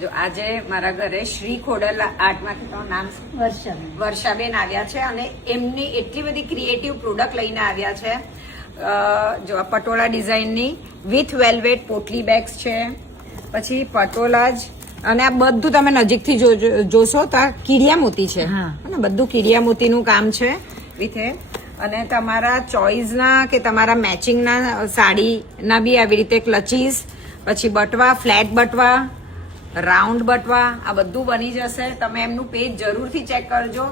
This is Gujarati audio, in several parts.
જો આજે મારા ઘરે શ્રી ખોડલ આર્ટમાંથી તમારું નામ વર્ષાબેન આવ્યા છે અને એમની એટલી બધી ક્રિએટિવ પ્રોડક્ટ લઈને આવ્યા છે. જો આ પટોળા ડિઝાઇનની વિથ વેલ્વેટ પોટલી બેગ્સ છે, પછી પટોલા જ, અને આ બધું તમે નજીકથી જોશો તો આ કીડિયા મોતી છે અને બધું કીડિયા મોતીનું કામ છે વિથ અને તમારા ચોઈસના કે તમારા મેચિંગના સાડીના બી આવી રીતે ક્લચીસ, પછી બટવા, ફ્લેટ બટવા, રાઉન્ડ બટવા, આ બધું બની જશે. તમે એમનું પેજ જરૂરથી ચેક કરજો.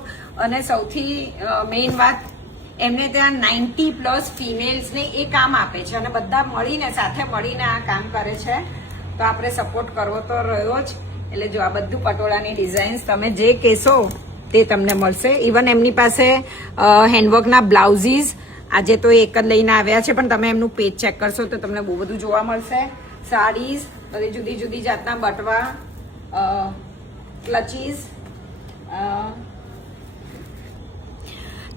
અને સૌથી મેઇન વાત, એમને ત્યાં 90+ ફિમેલ્સને એ કામ આપે છે અને બધા મળીને સાથે મળીને આ કામ કરે છે. તો આપણે સપોર્ટ કરવો તો રહ્યો જ. એટલે જો આ બધું પટોળાની ડિઝાઇન્સ તમે જે કહેશો તે તમને મળશે. ઇવન એમની પાસે હેન્ડવર્કના બ્લાઉઝીસ આજે તો એક જ લઈને આવ્યા છે, પણ તમે એમનું પેજ ચેક કરશો તો તમને બહુ બધું જોવા મળશે. સાડીઝ, બધી જુદી જુદી જાતના બટવા, ક્લચીસ,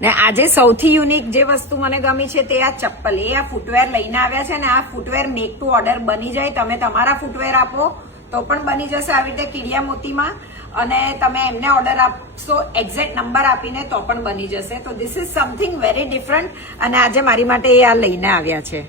ને આજે સૌથી યુનિક જે વસ્તુ મને ગમી છે તે આ ચપ્પલ. એ આ ફૂટવેર લઈને આવ્યા છે ને આ ફૂટવેર મેક ટુ ઓર્ડર બની જાય. તમે તમારા ફૂટવેર આપો તો પણ બની જશે આવી રીતે કીડિયા મોતીમાં, અને તમે એમને ઓર્ડર આપશો એક્ઝેક્ટ નંબર આપીને તો પણ બની જશે. તો this is something very different અને આજે મારી માટે એ આ લઈને આવ્યા છે.